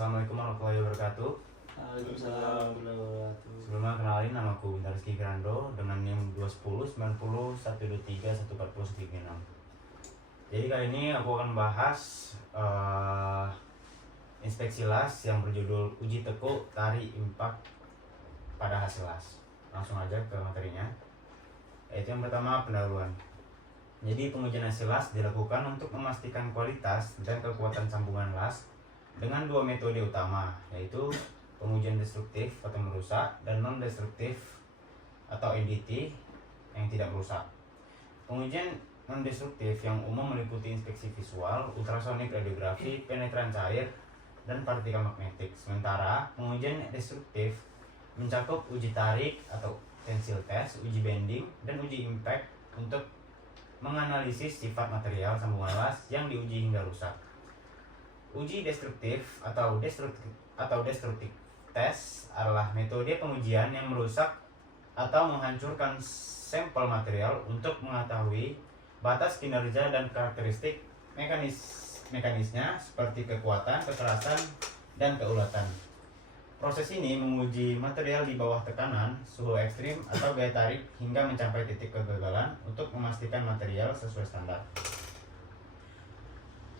Assalamualaikum warahmatullahi wabarakatuh. Waalaikumsalam warahmatullahi wabarakatuh. Sebelumnya kenalin, nama aku Bintang Rizky Kirando dengan NIM 210 90 123 140 136. Jadi kali ini aku akan bahas inspeksi las yang berjudul uji tekuk tari impak pada hasil las. Langsung aja ke materinya. Yaitu yang pertama, pendahuluan. Jadi pengujian hasil las dilakukan untuk memastikan kualitas dan kekuatan sambungan las dengan dua metode utama, yaitu pengujian destruktif atau merusak dan non-destruktif atau NDT yang tidak merusak. Pengujian non-destruktif yang umum meliputi inspeksi visual, ultrasonik, radiografi, penetran cair, dan partikel magnetik. Sementara pengujian destruktif mencakup uji tarik atau tensile test, uji bending, dan uji impact untuk menganalisis sifat material sambungan las yang diuji hingga rusak. Uji destruktif atau destruktif test adalah metode pengujian yang merusak atau menghancurkan sampel material untuk mengetahui batas kinerja dan karakteristik mekanisnya seperti kekuatan, kekerasan, dan keulatan. Proses ini menguji material di bawah tekanan, suhu ekstrim, atau gaya tarik hingga mencapai titik kegagalan untuk memastikan material sesuai standar.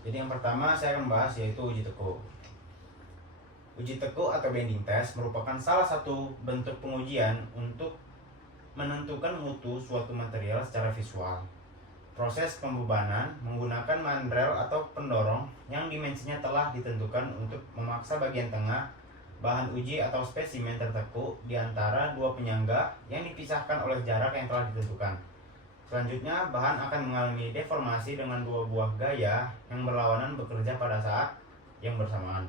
Jadi yang pertama saya akan bahas yaitu uji tekuk. Uji tekuk atau bending test merupakan salah satu bentuk pengujian untuk menentukan mutu suatu material secara visual. Proses pembebanan menggunakan mandrel atau pendorong yang dimensinya telah ditentukan untuk memaksa bagian tengah bahan uji atau spesimen tertekuk di antara dua penyangga yang dipisahkan oleh jarak yang telah ditentukan. Selanjutnya, bahan akan mengalami deformasi dengan dua buah gaya yang berlawanan bekerja pada saat yang bersamaan.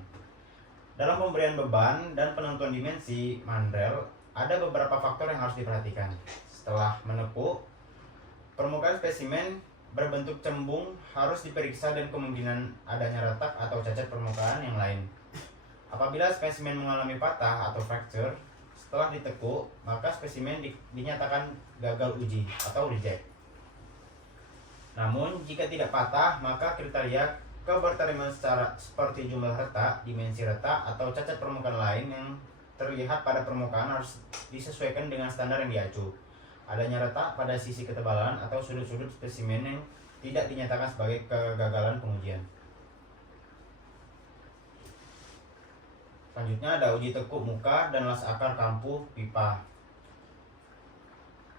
Dalam pemberian beban dan penentuan dimensi mandrel, ada beberapa faktor yang harus diperhatikan. Setelah menekuk, permukaan spesimen berbentuk cembung harus diperiksa dan kemungkinan adanya retak atau cacat permukaan yang lain. Apabila spesimen mengalami patah atau fracture setelah ditekuk, maka spesimen dinyatakan gagal uji atau reject. Namun, jika tidak patah, maka kriteria keberterimaan seperti jumlah retak, dimensi retak, atau cacat permukaan lain yang terlihat pada permukaan harus disesuaikan dengan standar yang diacu. Adanya retak pada sisi ketebalan atau sudut-sudut spesimen yang tidak dinyatakan sebagai kegagalan pengujian. Selanjutnya ada uji tekuk muka dan las akar kampuh pipa.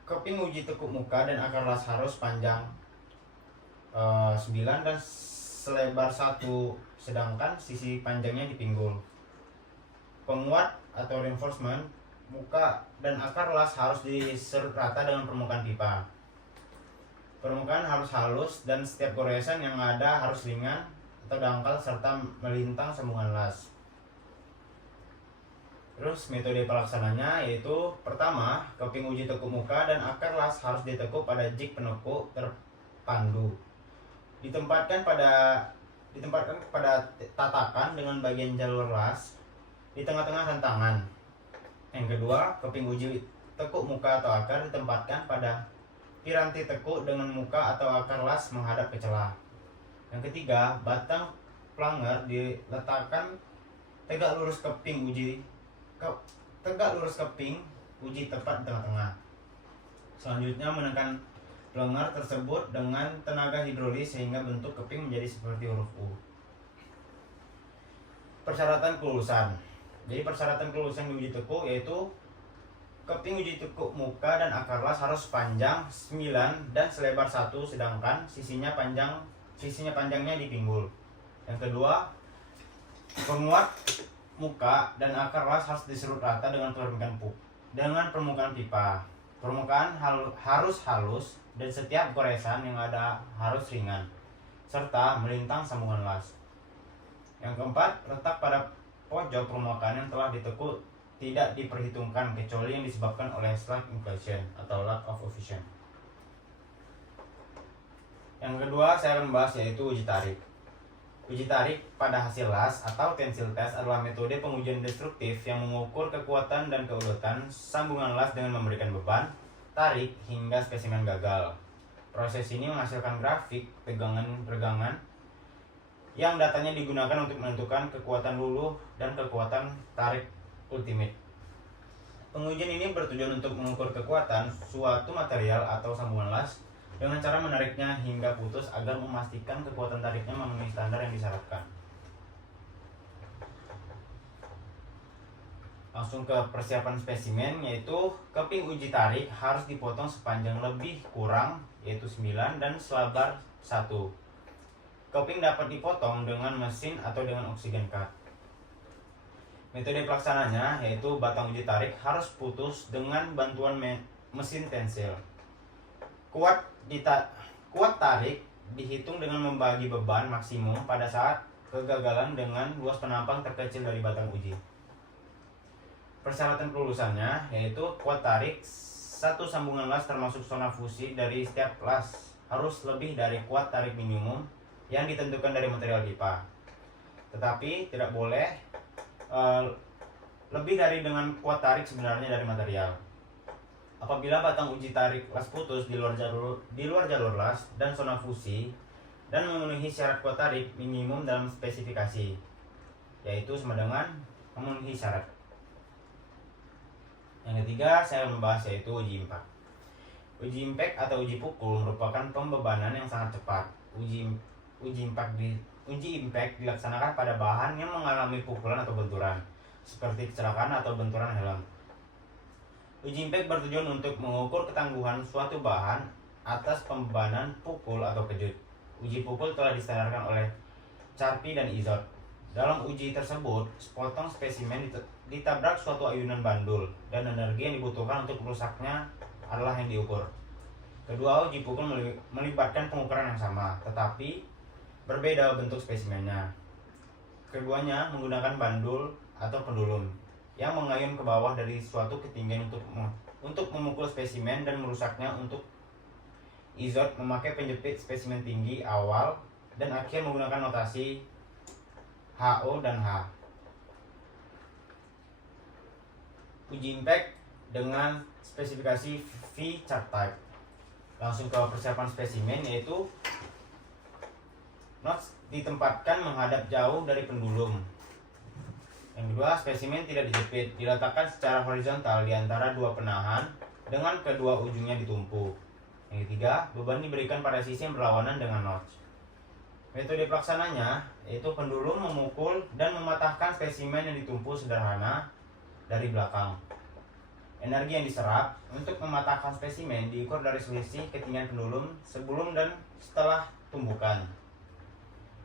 Keping uji tekuk muka dan akar las harus panjang 9 dan selebar 1, sedangkan sisi panjangnya dipinggul. Penguat atau reinforcement muka dan akar las harus diserut rata dengan permukaan pipa. Permukaan harus halus dan setiap goresan yang ada harus ringan atau dangkal serta melintang sambungan las. Terus metode pelaksananya yaitu pertama, keping uji tekuk muka dan akar las harus ditekuk pada jig penekuk terpandu. Ditempatkan pada tatakan dengan bagian jalur las di tengah-tengah rentangan. Yang kedua, keping uji tekuk muka atau akar ditempatkan pada piranti tekuk dengan muka atau akar las menghadap ke celah. Yang ketiga, batang planger diletakkan tegak lurus keping uji tepat di tengah-tengah. Selanjutnya menekan planger tersebut dengan tenaga hidrolis sehingga bentuk keping menjadi seperti huruf U. Persyaratan kelulusan. Jadi persyaratan kelulusan di uji tekuk yaitu keping uji tekuk muka dan akar las harus panjang 9 dan selebar 1, sedangkan sisinya panjangnya dipinggul. Yang kedua, penguat muka dan akar las harus diserut rata dengan permukaan pipa. Permukaan harus halus dan setiap goresan yang ada harus ringan serta melintang sambungan las. Yang keempat, retak pada pojok permukaan yang telah ditekuk tidak diperhitungkan kecuali yang disebabkan oleh slack inflation atau lack of efficient. Yang kedua saya akan membahas yaitu uji tarik. Uji tarik pada hasil las atau tensile test adalah metode pengujian destruktif yang mengukur kekuatan dan keulatan sambungan las dengan memberikan beban tarik hingga spesimen gagal. Proses ini menghasilkan grafik tegangan regangan yang datanya digunakan untuk menentukan kekuatan luluh dan kekuatan tarik ultimate. Pengujian ini bertujuan untuk mengukur kekuatan suatu material atau sambungan las dengan cara menariknya hingga putus agar memastikan kekuatan tariknya memenuhi standar yang disyaratkan. Langsung ke persiapan spesimen, yaitu keping uji tarik harus dipotong sepanjang lebih kurang yaitu 9 dan selebar 1. Keping dapat dipotong dengan mesin atau dengan oksigen cut. Metode pelaksananya yaitu batang uji tarik harus putus dengan bantuan mesin tensil. Kuat tarik dihitung dengan membagi beban maksimum pada saat kegagalan dengan luas penampang terkecil dari batang uji. Persyaratan kelulusannya yaitu kuat tarik satu sambungan las termasuk zona fusi dari setiap las harus lebih dari kuat tarik minimum yang ditentukan dari material pipa. Tetapi tidak boleh lebih dari dengan kuat tarik sebenarnya dari material. Apabila batang uji tarik las putus di luar jalur las dan zona fusi dan memenuhi syarat kuat tarik minimum dalam spesifikasi, yaitu sama dengan memenuhi syarat. Yang ketiga saya membahas yaitu uji impact. Uji impact atau uji pukul merupakan pembebanan yang sangat cepat. Uji impact dilaksanakan pada bahan yang mengalami pukulan atau benturan, seperti kecelakaan atau benturan helm. Uji impact bertujuan untuk mengukur ketangguhan suatu bahan atas pembebanan pukul atau kejut. Uji pukul telah distandarkan oleh Charpy dan Izod. Dalam uji tersebut, sepotong spesimen ditabrak suatu ayunan bandul dan energi yang dibutuhkan untuk merusaknya adalah yang diukur. Kedua uji pukul melibatkan pengukuran yang sama, tetapi berbeda bentuk spesimennya. Keduanya menggunakan bandul atau pendulum yang mengayun ke bawah dari suatu ketinggian untuk memukul spesimen dan merusaknya. Untuk Izod memakai penjepit spesimen tinggi awal dan akhir menggunakan notasi HO dan H. Uji impact dengan spesifikasi V chart type. Langsung ke persiapan spesimen, yaitu notch ditempatkan menghadap jauh dari pendulum. Yang kedua, spesimen tidak dijepit, diletakkan secara horizontal di antara dua penahan dengan kedua ujungnya ditumpuk. Yang ketiga, beban diberikan pada sisi yang berlawanan dengan notch. Metode pelaksananya yaitu pendulum memukul dan mematahkan spesimen yang ditumpuk sederhana dari belakang. Energi yang diserap untuk mematahkan spesimen diukur dari selisih ketinggian pendulum sebelum dan setelah tumbukan.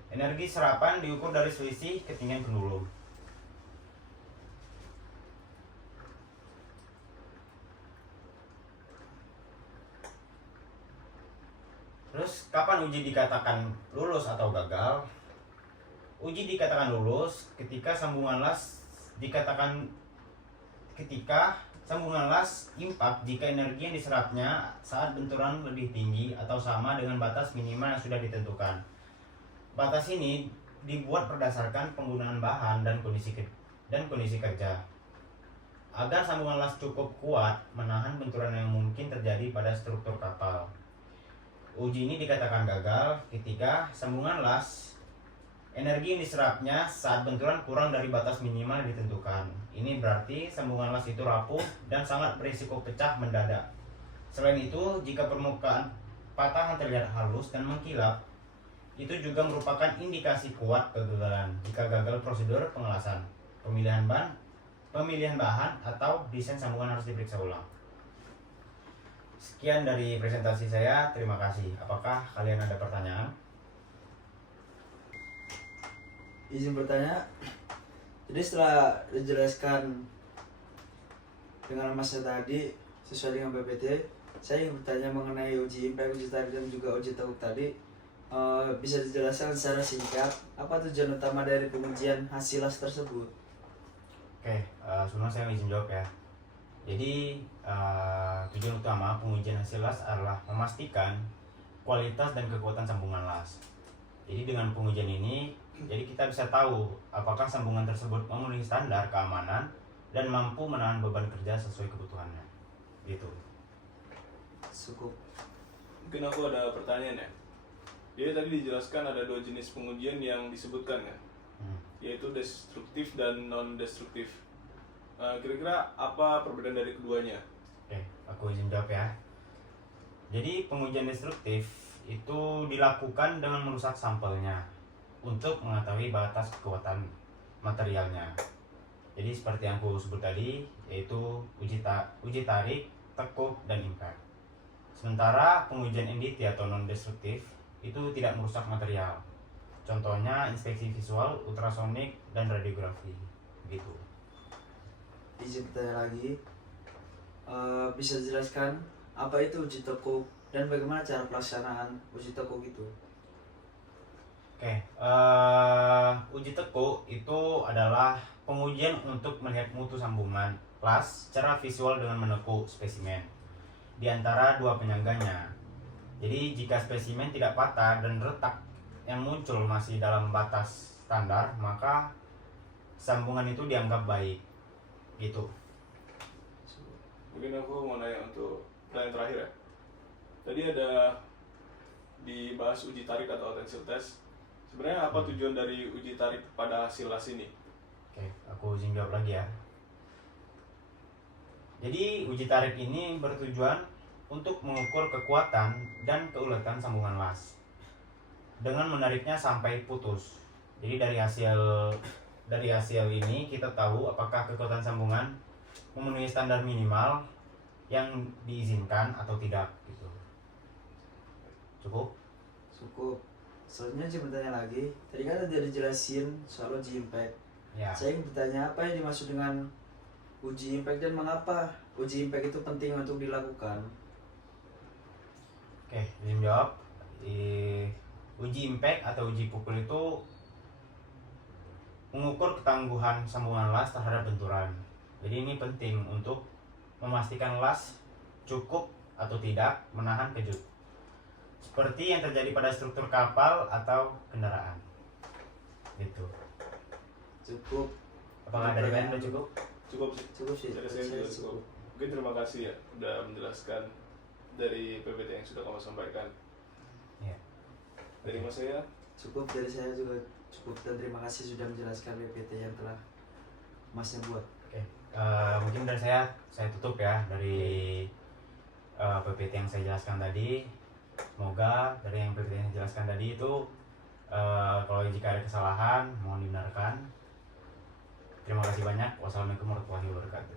Energi serapan diukur dari selisih ketinggian pendulum. Terus kapan uji dikatakan lulus atau gagal? Uji dikatakan lulus ketika sambungan las impact jika energi yang diserapnya saat benturan lebih tinggi atau sama dengan batas minimal yang sudah ditentukan. Batas ini dibuat berdasarkan penggunaan bahan dan kondisi kerja, agar sambungan las cukup kuat menahan benturan yang mungkin terjadi pada struktur kapal. Uji ini dikatakan gagal ketika sambungan las energi yang diserapnya saat benturan kurang dari batas minimal yang ditentukan. Ini berarti sambungan las itu rapuh dan sangat berisiko pecah mendadak. Selain itu, jika permukaan patahan terlihat halus dan mengkilap, itu juga merupakan indikasi kuat kegagalan. Jika gagal prosedur pengelasan, pemilihan bahan atau desain sambungan harus diperiksa ulang. Sekian dari presentasi saya, terima kasih. Apakah kalian ada pertanyaan? Izin bertanya. Jadi setelah dijelaskan dengan masnya tadi sesuai dengan PPT, saya ingin bertanya mengenai uji impact, uji tarik dan juga uji tekuk tadi. Bisa dijelaskan secara singkat apa tujuan utama dari pengujian hasil las tersebut? Oke, sebelumnya saya izin jawab ya. Jadi tujuan utama pengujian hasil las adalah memastikan kualitas dan kekuatan sambungan las. Jadi dengan pengujian ini, jadi kita bisa tahu apakah sambungan tersebut memenuhi standar keamanan dan mampu menahan beban kerja sesuai kebutuhannya. Gitu. Cukup. Mungkin aku ada pertanyaan ya. Jadi tadi dijelaskan ada dua jenis pengujian yang disebutkan ya, yaitu destruktif dan non destruktif. Kira-kira apa perbedaan dari keduanya? Oke, aku izin jawab ya. Jadi pengujian destruktif itu dilakukan dengan merusak sampelnya untuk mengetahui batas kekuatan materialnya. Jadi seperti yang aku sebut tadi, yaitu uji tarik, tekuk, dan impact. Sementara pengujian NDT atau non destruktif itu tidak merusak material. Contohnya inspeksi visual, ultrasonik, dan radiografi. Gitu. Izin bertanya lagi, bisa dijelaskan apa itu uji tekuk dan bagaimana cara pelaksanaan uji tekuk itu? Oke, uji tekuk itu adalah pengujian untuk melihat mutu sambungan las secara visual dengan menekuk spesimen di antara dua penyangganya. Jadi jika spesimen tidak patah dan retak yang muncul masih dalam batas standar, maka sambungan itu dianggap baik. Gitu. Mungkin aku mau nanya untuk pertanyaan terakhir ya. Tadi ada dibahas uji tarik atau tensile test. Sebenarnya apa tujuan dari uji tarik pada hasil las ini? Oke, aku izin jawab lagi ya. Jadi uji tarik ini bertujuan untuk mengukur kekuatan dan keuletan sambungan las dengan menariknya sampai putus. Jadi dari hasil ini kita tahu apakah kekuatan sambungan memenuhi standar minimal yang diizinkan atau tidak gitu. Cukup? Cukup. Selanjutnya saya bertanya lagi, tadi kan udah dijelasin soal uji impact. Ya. Saya ingin bertanya apa yang dimaksud dengan uji impact dan mengapa uji impact itu penting untuk dilakukan? Oke, izin jawab. Uji impact atau uji pukul itu mengukur ketangguhan sambungan las terhadap benturan. Jadi ini penting untuk memastikan las cukup atau tidak menahan kejut. Seperti yang terjadi pada struktur kapal atau kendaraan. Gitu. Cukup. Apakah dari kalian udah cukup? Cukup sih. Cukup sih. Dari saya juga cukup. Mungkin terima kasih ya udah menjelaskan dari PPT yang sudah kamu sampaikan. Ya. Dari mas saya. Cukup dari saya juga cukup dan terima kasih sudah menjelaskan PPT yang telah Masnya buat. Oke. Mungkin dari saya tutup ya dari PPT yang saya jelaskan tadi. Semoga dari yang PPT yang saya jelaskan tadi itu kalau jika ada kesalahan mohon dibenarkan. Terima kasih banyak. Wassalamualaikum warahmatullahi wabarakatuh.